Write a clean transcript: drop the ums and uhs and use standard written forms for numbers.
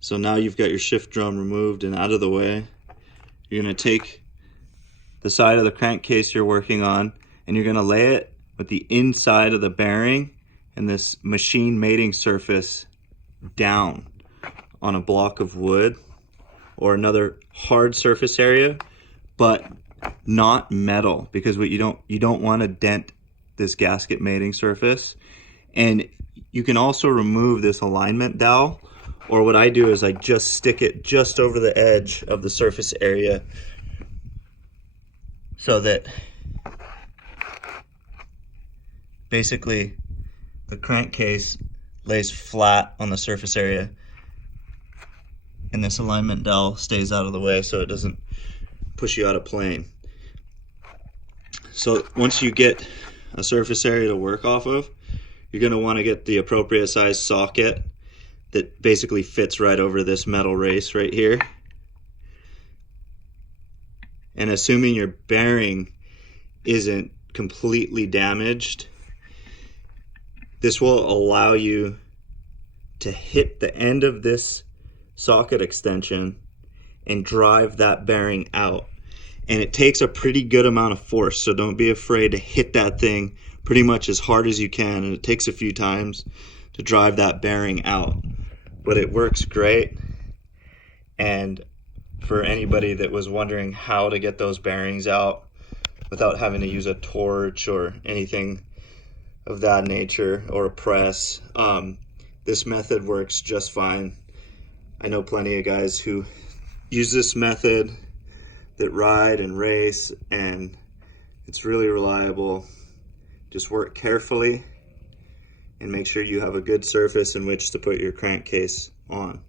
So now you've got your shift drum removed and out of the way. You're going to take the side of the crankcase you're working on and you're going to lay it with the inside of the bearing and this machine mating surface down on a block of wood or another hard surface area, but not metal, because what you don't want to dent this gasket mating surface. And you can also remove this alignment dowel, or what I do is I just stick it just over the edge of the surface area so that basically the crankcase lays flat on the surface area and this alignment dowel stays out of the way so it doesn't push you out of plane. So once you get a surface area to work off of, you're going to want to get the appropriate size socket that basically fits right over this metal race right here. And assuming your bearing isn't completely damaged, this will allow you to hit the end of this socket extension and drive that bearing out. And it takes a pretty good amount of force, so don't be afraid to hit that thing pretty much as hard as you can, and it takes a few times to drive that bearing out. But it works great. And for anybody that was wondering how to get those bearings out without having to use a torch or anything of that nature, or a press, this method works just fine. I know plenty of guys who use this method that ride and race, and it's really reliable. Just work carefully and make sure you have a good surface in which to put your crankcase on.